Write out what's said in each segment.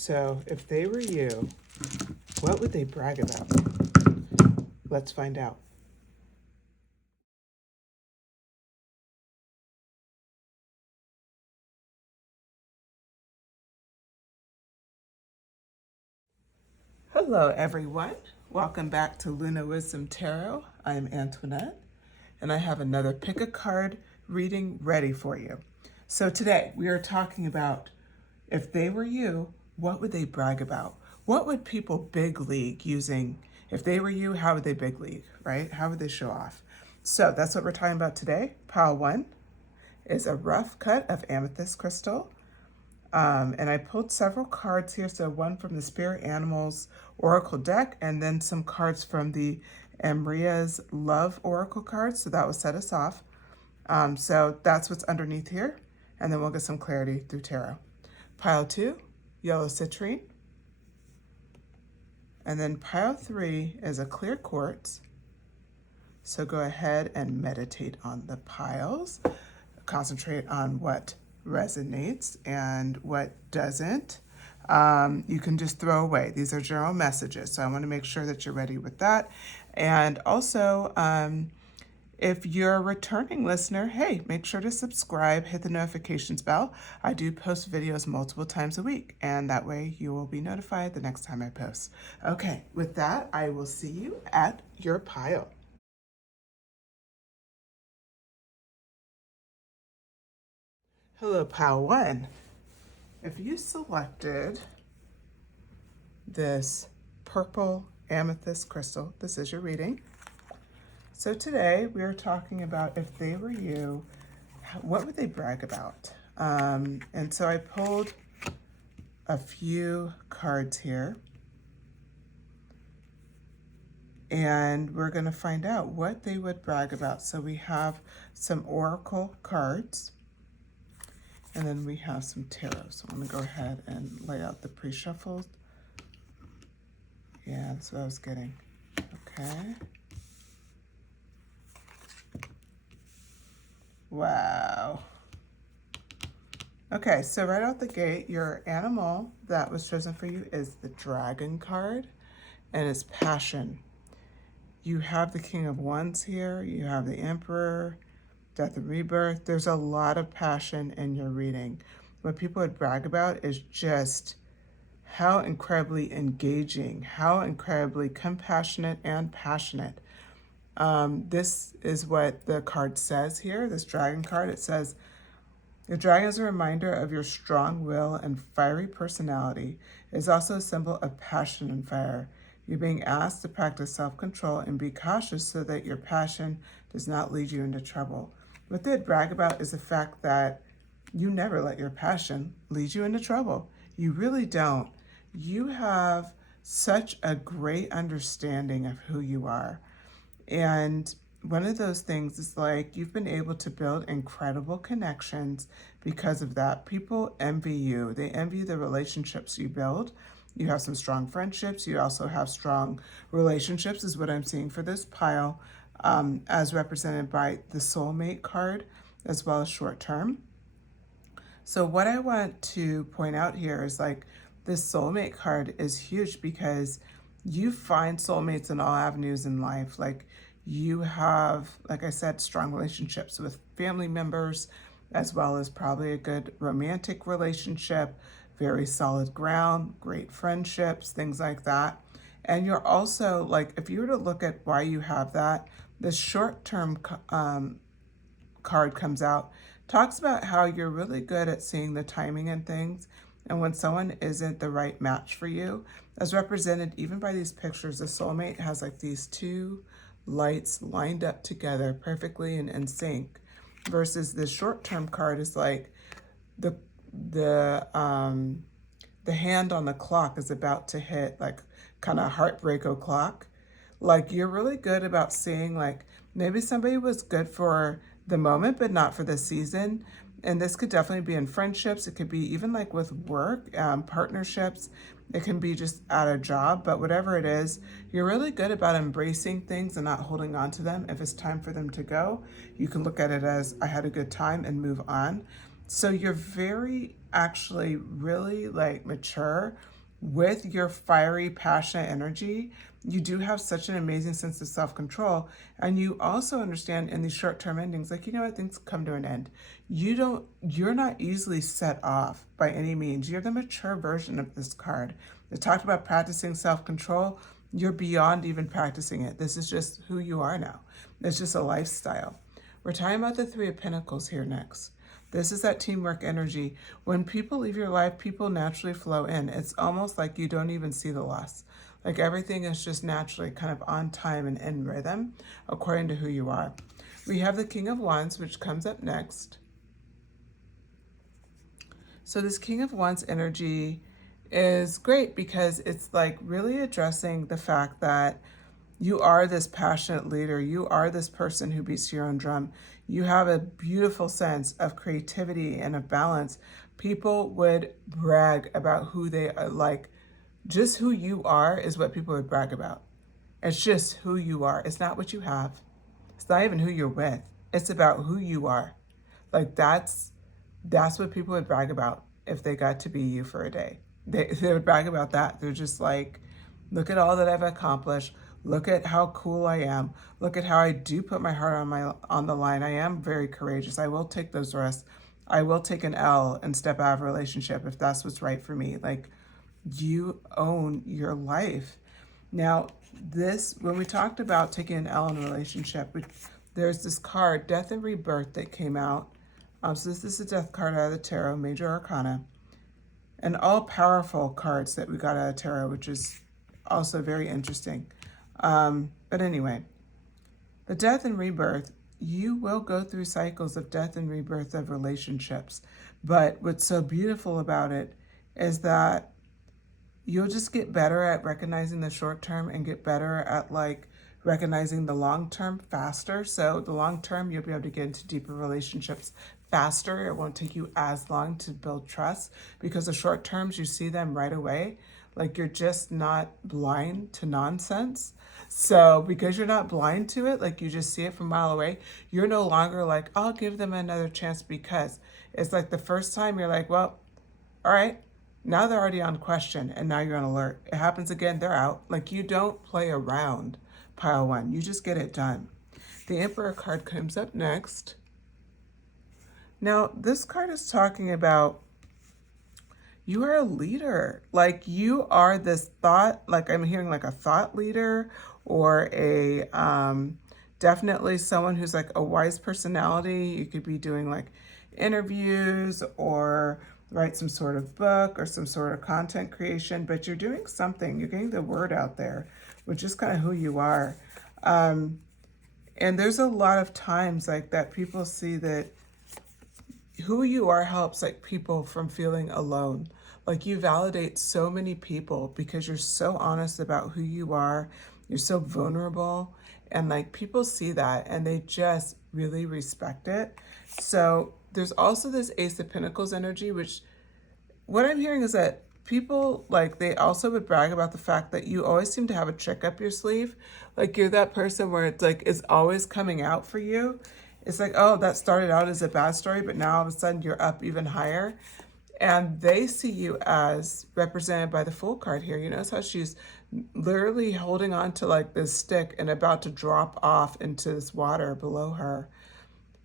So if they were you, what would they brag about? Let's find out. Hello, everyone. Welcome back to Luna Wisdom Tarot. I'm Antoinette, and I have another pick a card reading ready for you. So today we are talking about if they were you, what would they brag about? What would people big league using? If they were you, how would they big league, right? How would they show off? So that's what we're talking about today. Pile 1 is a rough cut of amethyst crystal. And I pulled several cards here. So one from the Spirit Animals Oracle deck, and then some cards from the Amira's Love Oracle cards. So that will set us off. So that's what's underneath here. And then we'll get some clarity through tarot. Pile 2, yellow citrine. And then pile 3 is a clear quartz. So go ahead and meditate on the piles. Concentrate on what resonates and what doesn't. You can just throw away. These are general messages. So I want to make sure that you're ready with that. And also, if you're a returning listener, hey, make sure to subscribe, hit the notifications bell. I do post videos multiple times a week, and that way you will be notified the next time I post. Okay, with that, I will see you at your pile. Hello, pile 1. If you selected this purple amethyst crystal, this is your reading. So today we are talking about if they were you, what would they brag about? And so I pulled a few cards here. And we're going to find out what they would brag about. So we have some oracle cards. And then we have some tarot. So I'm going to go ahead and lay out the pre-shuffled. Yeah, that's what I was getting. Okay. Wow. Okay, so right out the gate, your animal that was chosen for you is the dragon card, and it's passion. You have the King of Wands here. You have the Emperor, Death and Rebirth. There's a lot of passion in your reading. What people would brag about is just how incredibly engaging, how incredibly compassionate and passionate. This is what the card says here, this dragon card. It says, the dragon is a reminder of your strong will and fiery personality. It is also a symbol of passion and fire. You're being asked to practice self-control and be cautious so that your passion does not lead you into trouble. What they'd brag about is the fact that you never let your passion lead you into trouble. You really don't. You have such a great understanding of who you are. And one of those things is like you've been able to build incredible connections because of that. People envy you. They envy the relationships you build. You have some strong friendships. You also have strong relationships is what I'm seeing for this pile, as represented by the soulmate card, as well as short term. So what I want to point out here is like this soulmate card is huge because you find soulmates in all avenues in life. Like you have, like I said, strong relationships with family members, as well as probably a good romantic relationship, very solid ground, great friendships, things like that. And you're also like, if you were to look at why you have that, the short-term card comes out, talks about how you're really good at seeing the timing and things. And when someone isn't the right match for you, as represented even by these pictures, the soulmate has like these two lights lined up together perfectly and in sync, versus the short-term card is like the hand on the clock is about to hit like kind of heartbreak o'clock. Like you're really good about seeing like maybe somebody was good for the moment, but not for the season. And this could definitely be in friendships. It could be even like with work, partnerships. It can be just at a job, but whatever it is, you're really good about embracing things and not holding on to them. If it's time for them to go, you can look at it as I had a good time and move on. So you're very actually really like mature with your fiery, passionate energy. You do have such an amazing sense of self-control, and you also understand in these short-term endings, like, you know what, things come to an end. You're not easily set off by any means. You're the mature version of this card. They talked about practicing self-control. You're beyond even practicing it. This is just who you are now. It's just a lifestyle. We're talking about the Three of Pentacles here next. This is that teamwork energy. When people leave your life, people naturally flow in. It's almost like you don't even see the loss. Like everything is just naturally kind of on time and in rhythm according to who you are. We have the King of Wands, which comes up next. So this King of Wands energy is great because it's like really addressing the fact that you are this passionate leader. You are this person who beats your own drum. You have a beautiful sense of creativity and of balance. People would brag about who they are. Like, just who you are is what people would brag about. It's just who you are. It's not what you have. It's not even who you're with. It's about who you are. Like, that's what people would brag about if they got to be you for a day. They would brag about that. They're just like, look at all that I've accomplished. Look at how cool I am. Look at how I do put my heart on the line. I am very courageous. I will take those risks. I will take an L and step out of a relationship if that's what's right for me. Like, you own your life. Now, when we talked about taking an L in a relationship, there's this card, Death and Rebirth, that came out. So this is a death card out of the tarot, Major Arcana. And all powerful cards that we got out of tarot, which is also very interesting. But anyway, the death and rebirth, you will go through cycles of death and rebirth of relationships. But what's so beautiful about it is that you'll just get better at recognizing the short term and get better at like recognizing the long term faster. So the long term, you'll be able to get into deeper relationships faster. It won't take you as long to build trust because the short terms, you see them right away. Like, you're just not blind to nonsense. So because you're not blind to it, like you just see it from a mile away, you're no longer like, I'll give them another chance, because it's like the first time you're like, well, all right, now they're already on question and now you're on alert. It happens again, they're out. Like, you don't play around, pile one. You just get it done. The Emperor card comes up next. Now, this card is talking about you are a leader. Like, you are this thought, like I'm hearing like a thought leader, or a definitely someone who's like a wise personality. You could be doing like interviews or write some sort of book or some sort of content creation, but you're doing something. You're getting the word out there, which is kind of who you are. And there's a lot of times like that people see that who you are helps like people from feeling alone. Like, you validate so many people because you're so honest about who you are. You're so vulnerable, and like people see that and they just really respect it. So there's also this Ace of Pentacles energy, which what I'm hearing is that people, like, they also would brag about the fact that you always seem to have a trick up your sleeve. Like, you're that person where it's like, it's always coming out for you. It's like, oh, that started out as a bad story, but now all of a sudden you're up even higher. And they see you as represented by the Fool card here. You notice how she's literally holding on to like this stick and about to drop off into this water below her.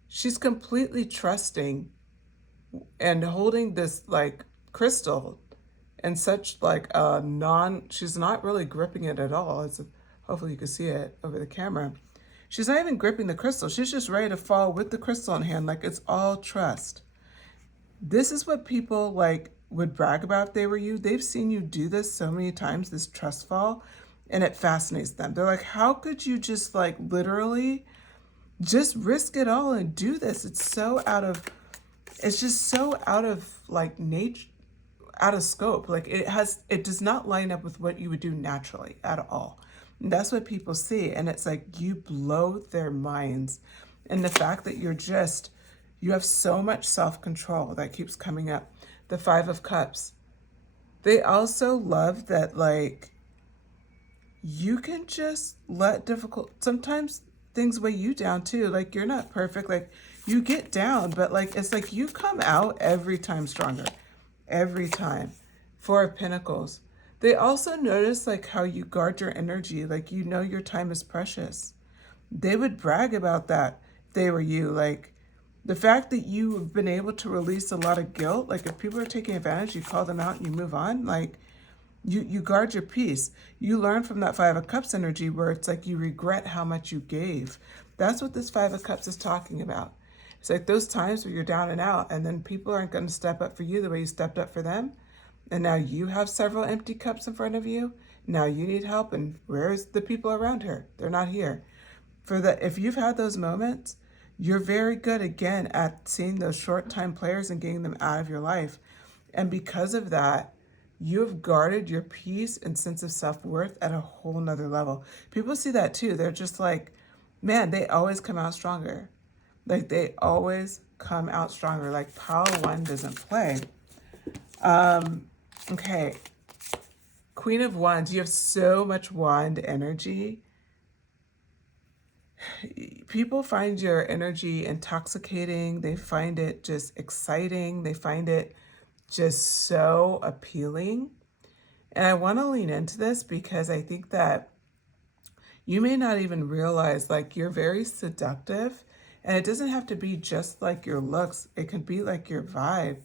She's completely trusting and holding this like crystal and such like a she's not really gripping it at all. Hopefully you can see it over the camera. She's not even gripping the crystal. She's just ready to fall with the crystal in hand. Like, it's all trust. This is what people like would brag about if they were you. They've seen you do this so many times, this trust fall, and it fascinates them. They're like, how could you just like literally just risk it all and do this? It's just so out of like nature, out of scope. Like, it does not line up with what you would do naturally at all. And that's what people see. And it's like, you blow their minds. And the fact that you have so much self-control that keeps coming up. The Five of Cups. They also love that, like, you can just let sometimes things weigh you down too. Like, you're not perfect. Like, you get down, but like, it's like you come out every time stronger. every time. Four of Pentacles. They also notice like how you guard your energy, like you know your time is precious. They would brag about that if they were you. Like the fact that you've been able to release a lot of guilt, like if people are taking advantage, you call them out and you move on, like you guard your peace. You learn from that Five of Cups energy where it's like you regret how much you gave. That's what this Five of Cups is talking about. It's like those times where you're down and out and then people aren't going to step up for you the way you stepped up for them. And now you have several empty cups in front of you. Now you need help, and where's the people around her? They're not here. If you've had those moments, you're very good again at seeing those short time players and getting them out of your life. And because of that, you have guarded your peace and sense of self-worth at a whole nother level. People see that too. They're just like, man, they always come out stronger. Like they always come out stronger. Like pile one doesn't play. Okay. Queen of Wands, you have so much wand energy. People find your energy intoxicating. They find it just exciting. They find it just so appealing. And I want to lean into this because I think that you may not even realize like you're very seductive, and it doesn't have to be just like your looks. It can be like your vibe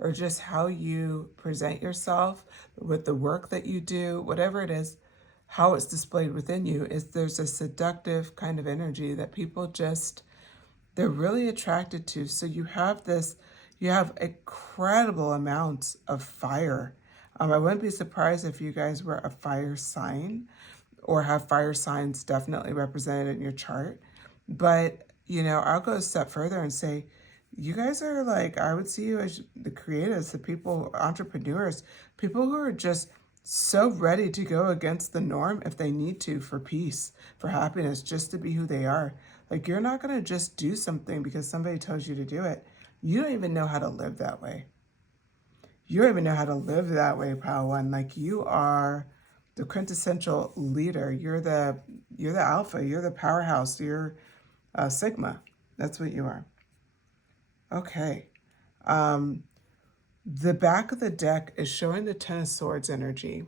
or just how you present yourself with the work that you do, whatever it is, how it's displayed within you. Is there's a seductive kind of energy that people just, they're really attracted to. So you have incredible amounts of fire. I wouldn't be surprised if you guys were a fire sign or have fire signs definitely represented in your chart. But, you know, I'll go a step further and say, you guys are like, I would see you as the creatives, the people, entrepreneurs, people who are just so ready to go against the norm if they need to for peace, for happiness, just to be who they are. Like you're not going to just do something because somebody tells you to do it. You don't even know how to live that way. You don't even know how to live that way, Pile One. Like you are the quintessential leader. You're the alpha. You're the powerhouse. You're Sigma. That's what you are. Okay. The back of the deck is showing the Ten of Swords energy.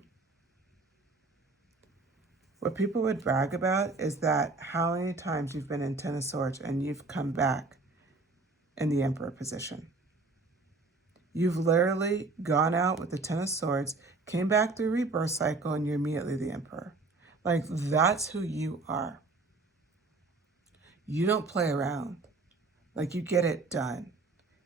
What people would brag about is that how many times you've been in Ten of Swords and you've come back in the Emperor position. You've literally gone out with the Ten of Swords, came back through rebirth cycle, and you're immediately the Emperor. Like, that's who you are. You don't play around. Like, you get it done.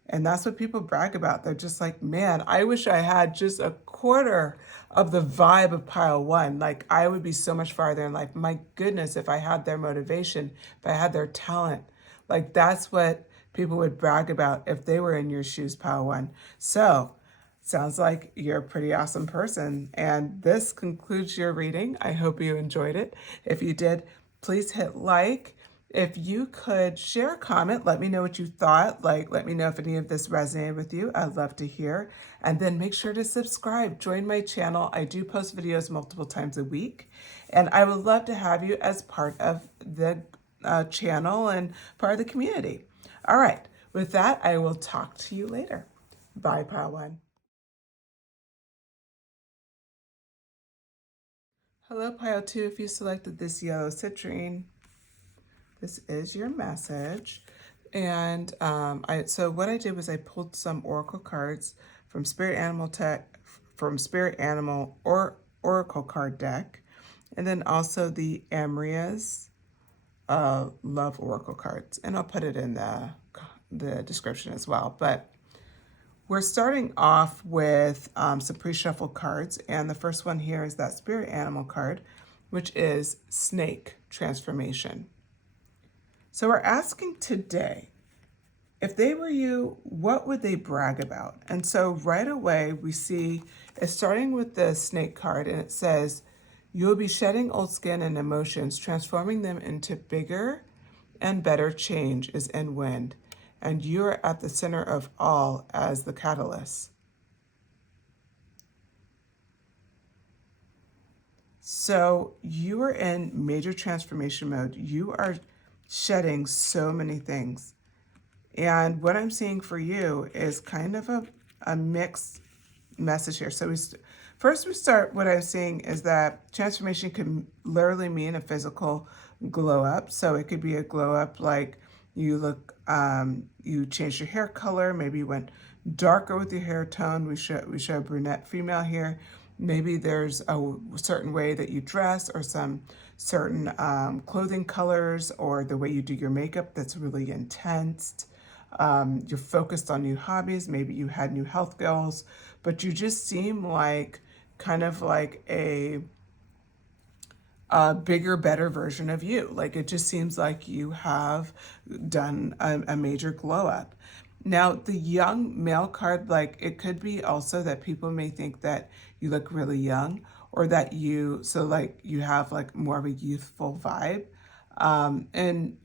And that's what people brag about. They're just like, man, I wish I had just a quarter of the vibe of Pile One. Like, I would be so much farther in life. My goodness, if I had their motivation, if I had their talent. Like, that's what people would brag about if they were in your shoes, Pile One. So, sounds like you're a pretty awesome person. And this concludes your reading. I hope you enjoyed it. If you did, please hit like. If you could share a comment, let me know what you thought. Like, let me know if any of this resonated with you. I'd love to hear. And then make sure to subscribe. Join my channel. I do post videos multiple times a week. And I would love to have you as part of the channel and part of the community. All right. With that, I will talk to you later. Bye, Pile One. Hello, Pile Two. If you selected this yellow citrine, this is your message. And so what I did was I pulled some oracle cards from Spirit Animal or Oracle card deck, and then also the Amira's Love Oracle cards, and I'll put it in the description as well. But we're starting off with some pre-shuffle cards, and the first one here is that Spirit Animal card, which is Snake Transformation. So we're asking today, if they were you, what would they brag about? And so right away we see it's starting with the snake card, and it says, you will be shedding old skin and emotions, transforming them into bigger and better change is in wind, and you are at the center of all as the catalyst. So you are in major transformation mode. You are shedding so many things. And what I'm seeing for you is kind of a mix message here. So first we start, what I'm seeing is that transformation can literally mean a physical glow up. So it could be a glow up like you look, you changed your hair color, maybe you went darker with your hair tone. We show a brunette female here. Maybe there's a certain way that you dress, or some certain clothing colors, or the way you do your makeup that's really intense. You're focused on new hobbies. Maybe you had new health goals, but you just seem like kind of like a bigger, better version of you. Like it just seems like you have done a major glow up. Now, the young male card, like it could be also that people may think that you look really young, or that so like you have like more of a youthful vibe. And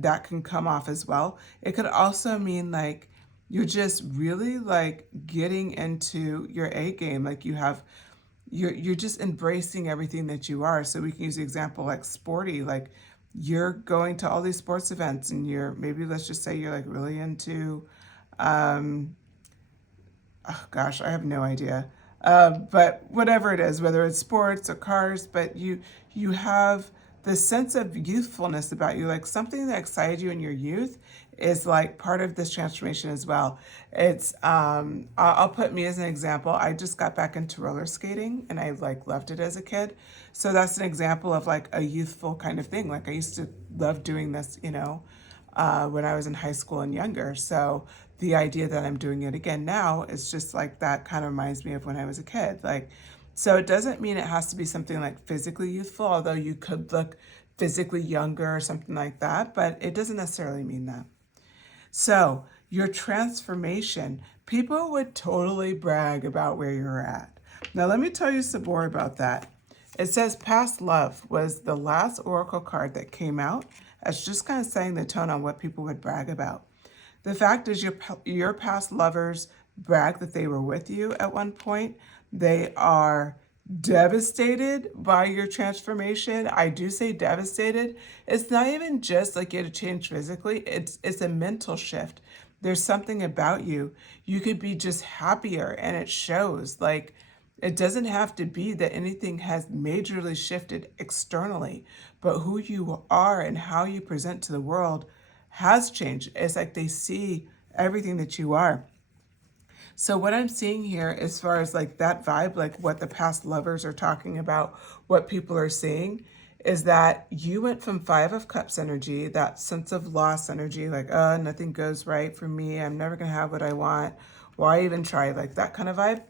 that can come off as well. It could also mean like you're just really like getting into your A game. Like you're just embracing everything that you are. So we can use the example like sporty, like you're going to all these sports events, and maybe let's just say you're like really into, oh gosh, I have no idea. But whatever it is, whether it's sports or cars, but you have this sense of youthfulness about you, like something that excited you in your youth is like part of this transformation as well. It's I'll put me as an example. I just got back into roller skating, and I like loved it as a kid. So that's an example of like a youthful kind of thing. Like I used to love doing this, when I was in high school and younger. So the idea that I'm doing it again now is just like that kind of reminds me of when I was a kid. Like, so it doesn't mean it has to be something like physically youthful, although you could look physically younger or something like that, but it doesn't necessarily mean that. So your transformation, people would totally brag about where you're at. Now let me tell you some more about that. It says past love was the last oracle card that came out. It's just kind of setting the tone on what people would brag about. The fact is your past lovers brag that they were with you at one point. They are devastated by your transformation. I do say devastated. It's not even just like you had to change physically. It's a mental shift. There's something about you. You could be just happier, and it shows. Like it doesn't have to be that anything has majorly shifted externally, but who you are and how you present to the world has changed. It's like they see everything that you are. So what I'm seeing here, as far as like that vibe, like what the past lovers are talking about, what people are seeing, is that you went from 5 of Cups energy, that sense of loss energy, like, nothing goes right for me, I'm never gonna have what I want, why even try, like that kind of vibe,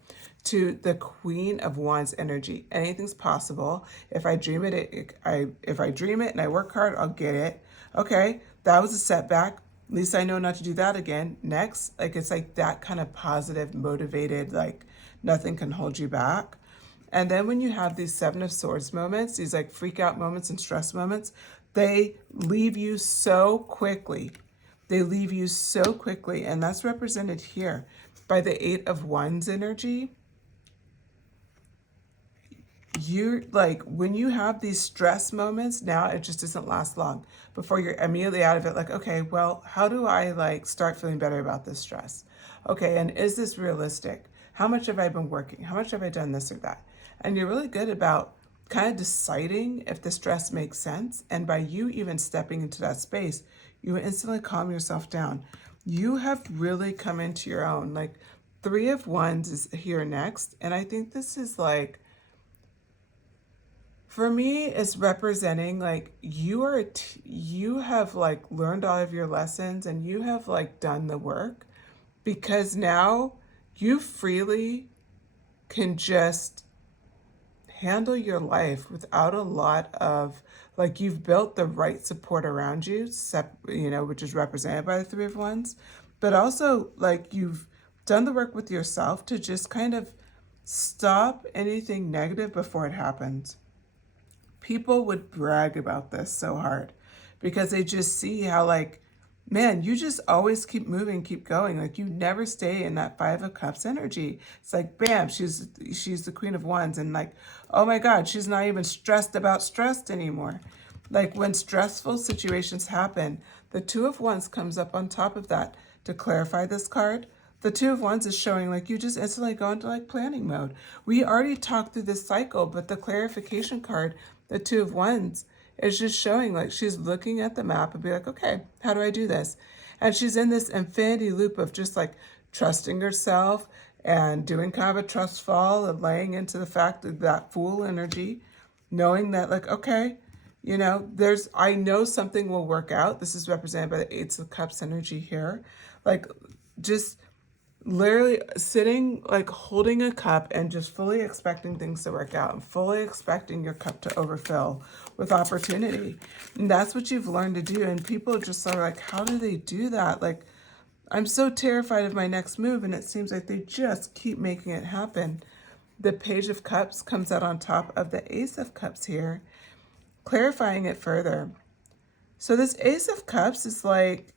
to the Queen of Wands energy. Anything's possible. If I dream it, if I dream it and I work hard, I'll get it. Okay, that was a setback. At least I know not to do that again. Next, like it's like that kind of positive, motivated, like nothing can hold you back. And then when you have these 7 of Swords moments, these like freak out moments and stress moments, they leave you so quickly. They leave you so quickly. And that's represented here by the 8 of Wands energy. You're like, when you have these stress moments, now it just doesn't last long before you're immediately out of it. Like, okay, well, how do I like start feeling better about this stress? Okay, and is this realistic? How much have I been working? How much have I done this or that? And you're really good about kind of deciding if the stress makes sense. And by you even stepping into that space, you instantly calm yourself down. You have really come into your own. Like 3 of Wands is here next. And I think this is like, for me, it's representing like you have like learned all of your lessons, and you have like done the work, because now you freely can just handle your life without a lot of, like, you've built the right support around you, which is represented by the 3 of Wands, but also like you've done the work with yourself to just kind of stop anything negative before it happens. People would brag about this so hard because they just see how, like, man, you just always keep moving, keep going. Like you never stay in that 5 of Cups energy. It's like, bam, she's the Queen of Wands, and like, oh my God, she's not even stressed anymore. Like when stressful situations happen, the 2 of Wands comes up on top of that to clarify this card. The Two of Wands is showing like you just instantly go into like planning mode. We already talked through this cycle, but the clarification card, the Two of Wands, is just showing like she's looking at the map and be like, okay, how do I do this? And she's in this infinity loop of just like trusting herself and doing kind of a trust fall and laying into the fact that that Fool energy, knowing that like, okay, you know, I know something will work out. This is represented by the Eight of Cups energy here. Like just literally sitting, like holding a cup and just fully expecting things to work out and fully expecting your cup to overfill with opportunity. And that's what you've learned to do. And people just are like, how do they do that? Like, I'm so terrified of my next move. And it seems like they just keep making it happen. The Page of Cups comes out on top of the Ace of Cups here, clarifying it further. So this Ace of Cups is like,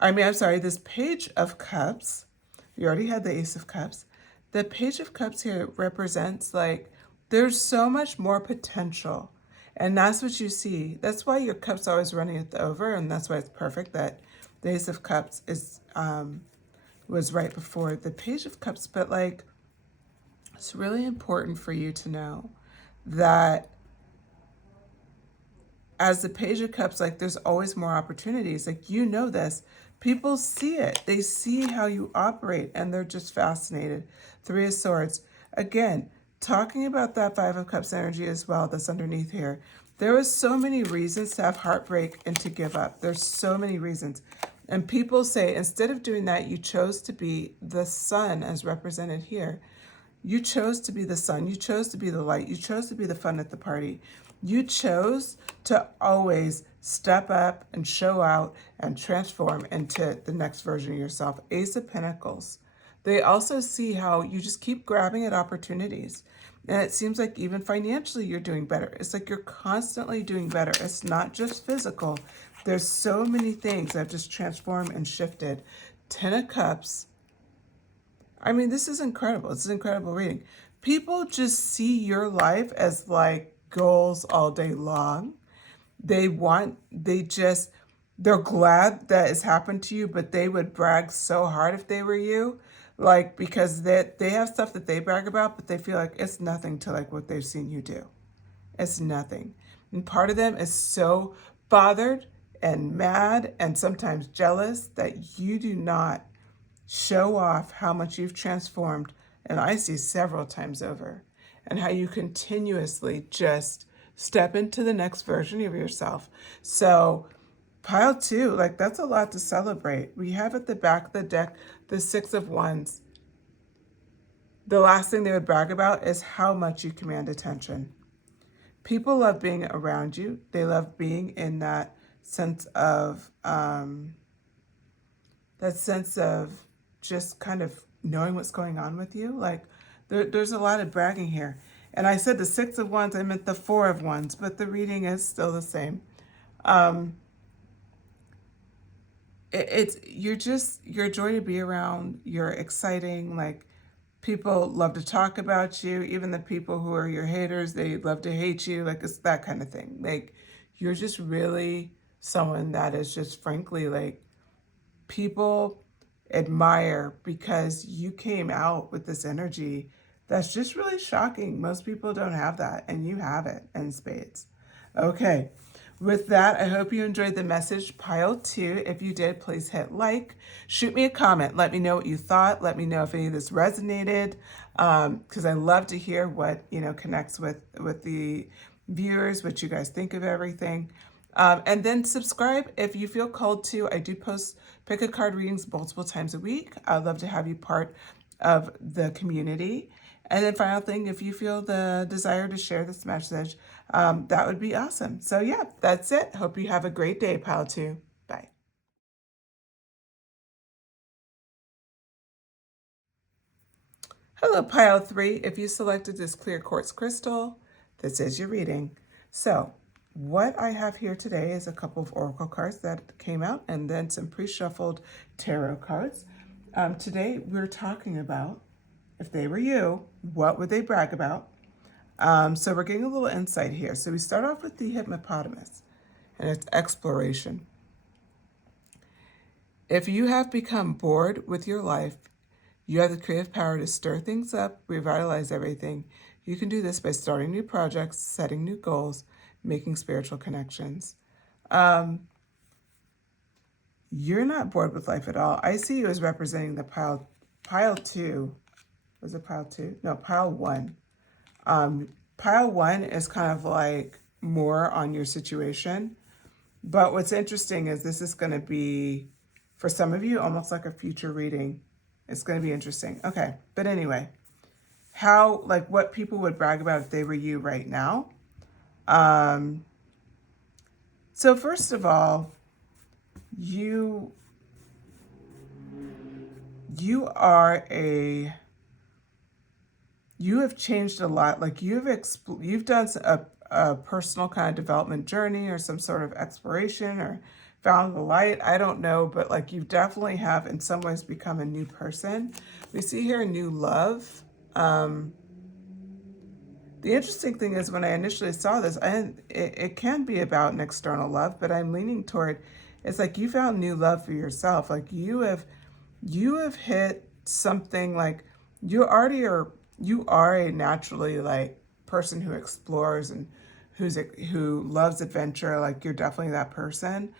this Page of Cups, you already had the Ace of Cups. The Page of Cups here represents like, there's so much more potential. And that's what you see. That's why your cup's always running at the over. And that's why it's perfect that the Ace of Cups was right before the Page of Cups. But like, it's really important for you to know that as the Page of Cups, like there's always more opportunities. Like, you know this. People see it. They see how you operate and they're just fascinated. Three of Swords. Again, talking about that Five of Cups energy as well that's underneath here. There was so many reasons to have heartbreak and to give up. There's so many reasons. And people say, instead of doing that, you chose to be the sun as represented here. You chose to be the sun. You chose to be the light. You chose to be the fun at the party. You chose to always step up and show out and transform into the next version of yourself. Ace of Pentacles. They also see how you just keep grabbing at opportunities. And it seems like even financially you're doing better. It's like you're constantly doing better. It's not just physical. There's so many things that have just transformed and shifted. Ten of Cups. I mean, this is incredible. This is incredible reading. People just see your life as like goals all day long. They're glad that it's happened to you, but they would brag so hard if they were you. Like, because they have stuff that they brag about, but they feel like it's nothing to like what they've seen you do. It's nothing. And part of them is so bothered and mad and sometimes jealous that you do not show off how much you've transformed, and I see several times over, and how you continuously just step into the next version of yourself. So pile two, like that's a lot to celebrate. We have at the back of the deck, the Six of Wands. The last thing they would brag about is how much you command attention. People love being around you. They love being in that sense of just kind of knowing what's going on with you. Like there's a lot of bragging here. And I said the Six of Wands, I meant the Four of Wands, but the reading is still the same. You're a joy to be around. You're exciting. Like people love to talk about you. Even the people who are your haters, they love to hate you. Like it's that kind of thing. Like you're just really someone that is just frankly like people admire because you came out with this energy that's just really shocking. Most people don't have that, and you have it in spades. Okay, with that, I hope you enjoyed the message. Pile two. If you did, please hit like. Shoot me a comment. Let me know what you thought. Let me know if any of this resonated, because I love to hear what connects with the viewers, what you guys think of everything. And then subscribe if you feel called to. I do post pick a card readings multiple times a week. I'd love to have you part of the community. And then final thing, if you feel the desire to share this message, that would be awesome. So yeah, that's it. Hope you have a great day, Pile 2. Bye. Hello, Pile 3. If you selected this clear quartz crystal, this is your reading. So what I have here today is a couple of oracle cards that came out and then some pre-shuffled tarot cards. Today we're talking about, if they were you, what would they brag about? So we're getting a little insight here. So we start off with the hippopotamus and its exploration. If you have become bored with your life, you have the creative power to stir things up, revitalize everything. You can do this by starting new projects, setting new goals, making spiritual connections. You're not bored with life at all. I see you as representing the pile two. Was it pile two? No, pile one. Pile one is kind of like more on your situation. But what's interesting is this is going to be, for some of you, almost like a future reading. It's going to be interesting. Okay. But anyway, how, like what people would brag about if they were you right now. So first of all, you have changed a lot. Like you've done a personal kind of development journey or some sort of exploration or found the light. I don't know, but like you definitely have in some ways become a new person. We see here new love. The interesting thing is when I initially saw this, it can be about an external love, but I'm leaning toward it's like you found new love for yourself. Like you have hit something like you are a naturally like person who explores and who loves adventure. Like you're definitely that person.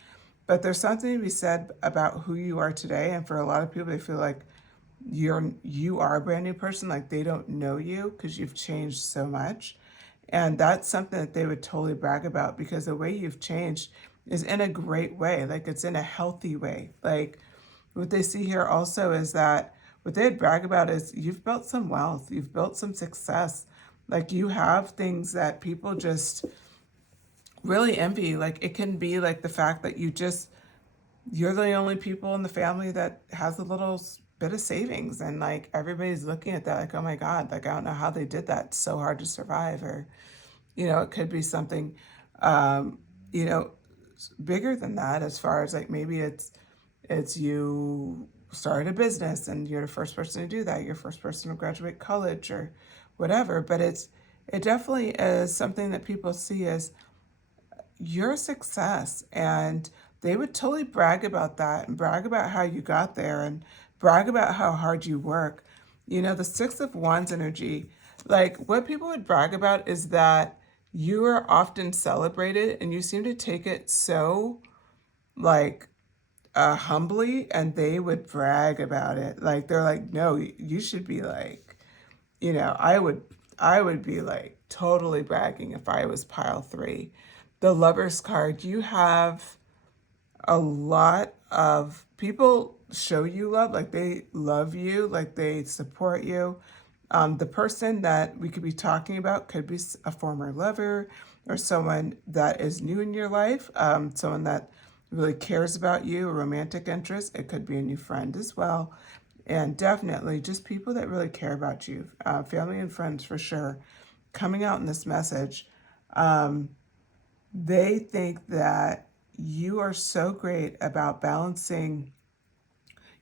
But there's something to be said about who you are today. And for a lot of people, they feel like you are a brand new person, like they don't know you because you've changed so much. And that's something that they would totally brag about because the way you've changed is in a great way. Like it's in a healthy way. Like what they see here also is that what they'd brag about is you've built some wealth, you've built some success. Like you have things that people just really envy. Like it can be like the fact that you're the only people in the family that has a little bit of savings, and like everybody's looking at that like, oh my God, like I don't know how they did that. It's so hard to survive. Or it could be something you know bigger than that, as far as like maybe it's you started a business and you're the first person to do that, you're the first person to graduate college or whatever. But it definitely is something that people see as your success, and they would totally brag about that and brag about how you got there and brag about how hard you work. The Six of Wands energy, like what people would brag about is that you are often celebrated and you seem to take it so like humbly, and they would brag about it. Like they're like, no, you should be like, I would be like totally bragging if I was pile three. The Lover's card, you have a lot of people show you love, like they love you, like they support you. The person that we could be talking about could be a former lover or someone that is new in your life, someone that really cares about you, a romantic interest. It could be a new friend as well. And definitely just people that really care about you, family and friends for sure, coming out in this message. They think that you are so great about balancing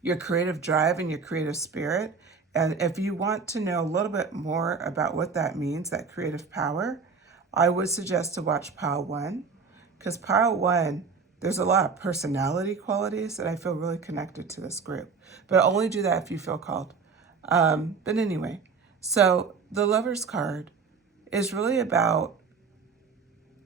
your creative drive and your creative spirit. And if you want to know a little bit more about what that means, that creative power, I would suggest to watch Pile 1. Because Pile 1, there's a lot of personality qualities that I feel really connected to this group. But only do that if you feel called. But anyway, so the Lover's card is really about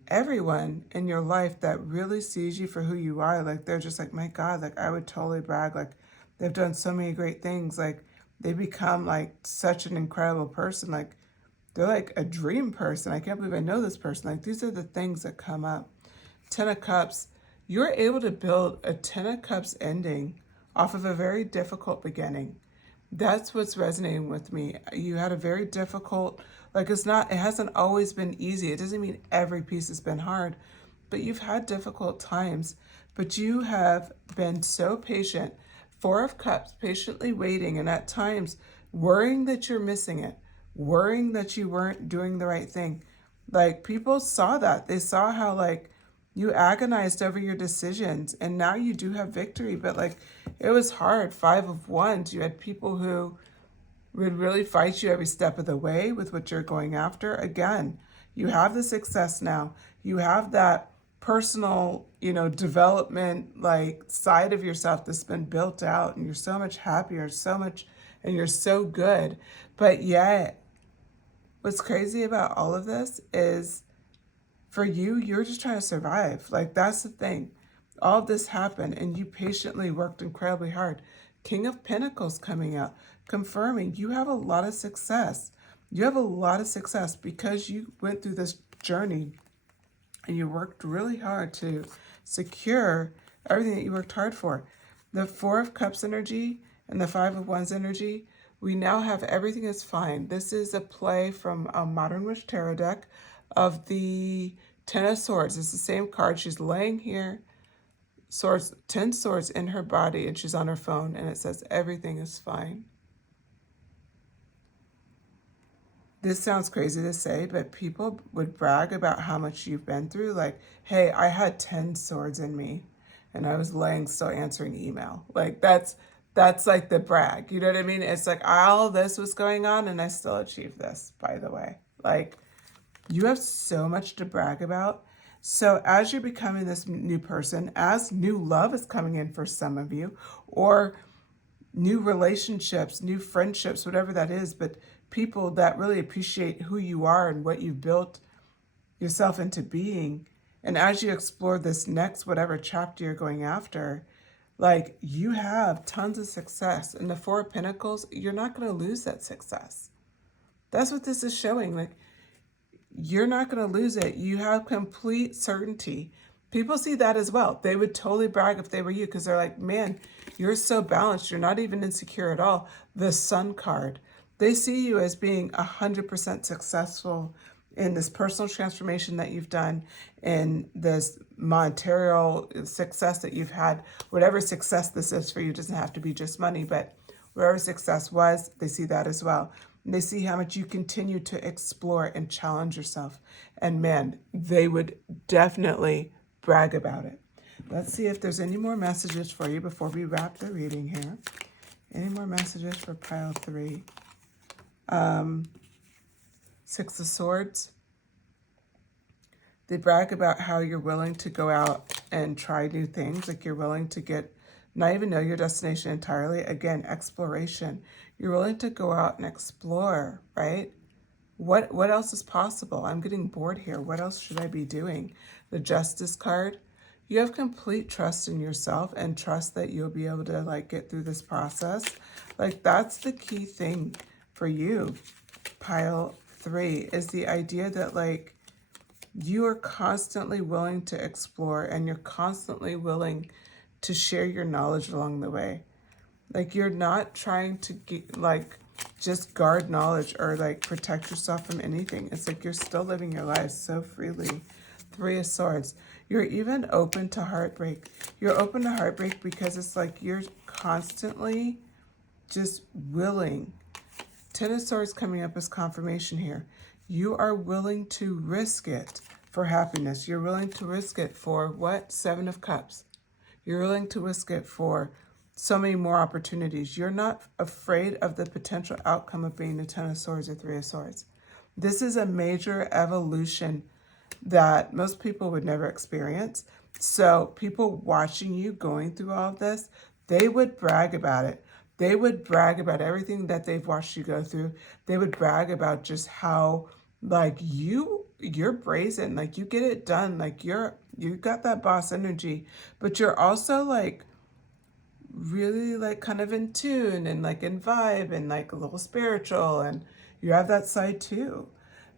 everyone in your life that really sees you for who you are. Like they're just like, my God, like I would totally brag. Like they've done so many great things. Like they become like such an incredible person. Like they're like a dream person. I can't believe I know this person. Like these are the things that come up. Ten of Cups, you're able to build a Ten of Cups ending off of a very difficult beginning. That's what's resonating with me. You had a very difficult, like it hasn't always been easy. It doesn't mean every piece has been hard, but you've had difficult times, but you have been so patient. Four of Cups, patiently waiting, and at times worrying that you're missing it, worrying that you weren't doing the right thing. Like people saw that. They saw how like you agonized over your decisions, and now you do have victory, but like it was hard. Five of Wands, you had people who would really fight you every step of the way with what you're going after. Again, you have the success now. You have that personal, development, like side of yourself that's been built out, and you're so much happier, and you're so good. But yet, what's crazy about all of this is for you, you're just trying to survive. Like, that's the thing. All of this happened and you patiently worked incredibly hard. King of Pentacles coming out, confirming you have a lot of success. You have a lot of success because you went through this journey and you worked really hard to secure everything that you worked hard for. The Four of Cups energy and the Five of Wands energy, we now have everything is fine. This is a play from a Modern Wish Tarot deck of the Ten of Swords. It's the same card. She's laying here, swords, 10 swords in her body, and she's on her phone, and it says everything is fine. This sounds crazy to say, but people would brag about how much you've been through. Like, hey, I had 10 swords in me and I was laying still answering email. Like, that's like the brag. You know what I mean? It's like all this was going on and I still achieved this, by the way. Like, you have so much to brag about. So as you're becoming this new person, as new love is coming in for some of you, or new relationships, new friendships, whatever that is, but people that really appreciate who you are and what you've built yourself into being. And as you explore this next whatever chapter you're going after, like, you have tons of success. And the Four of Pentacles, you're not going to lose that success. That's what this is showing. Like, you're not going to lose it. You have complete certainty. People see that as well. They would totally brag if they were you, because they're like, man, you're so balanced. You're not even insecure at all. The Sun card. They see you as being 100% successful in this personal transformation that you've done, in this monetary success that you've had. Whatever success this is for you, it doesn't have to be just money, but whatever success was, they see that as well. And they see how much you continue to explore and challenge yourself. And man, they would definitely brag about it. Let's see if there's any more messages for you before we wrap the reading here. Any more messages for pile 3? Six of Swords. They brag about how you're willing to go out and try new things. Like, you're willing to not even know your destination entirely. Again, exploration. You're willing to go out and explore, right? What else is possible? I'm getting bored here. What else should I be doing? The Justice card. You have complete trust in yourself and trust that you'll be able to, like, get through this process. Like, that's the key thing for you. Pile 3 is the idea that, like, you are constantly willing to explore and you're constantly willing to share your knowledge along the way. Like, you're not trying to get, like, just guard knowledge or, like, protect yourself from anything. It's like you're still living your life so freely. Three of Swords. You're even open to heartbreak. You're open to heartbreak because it's like you're constantly just willing. Ten of Swords coming up as confirmation here. You are willing to risk it for happiness. You're willing to risk it for what? Seven of Cups. You're willing to risk it for so many more opportunities. You're not afraid of the potential outcome of being the Ten of Swords or Three of Swords. This is a major evolution that most people would never experience. So people watching you going through all of this, they would brag about it. They would brag about everything that they've watched you go through. They would brag about just how, like, you're brazen, like, you get it done, like, you got that boss energy, but you're also, like, really, like, kind of in tune and, like, in vibe and, like, a little spiritual, and you have that side too.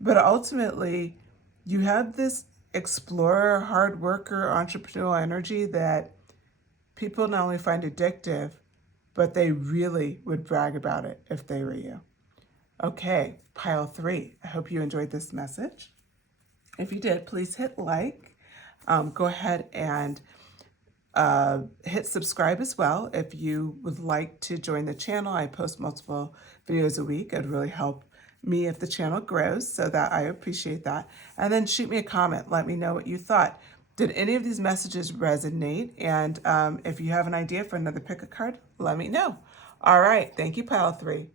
But ultimately, you have this explorer, hard worker, entrepreneurial energy that people not only find addictive, but they really would brag about it if they were you. Okay, pile 3. I hope you enjoyed this message. If you did, please hit like. Go ahead and hit subscribe as well if you would like to join the channel. I post multiple videos a week. It would really help me if the channel grows, so that I appreciate that. And then shoot me a comment. Let me know what you thought. Did any of these messages resonate? And if you have an idea for another pick a card, let me know. All right. Thank you, pile 3.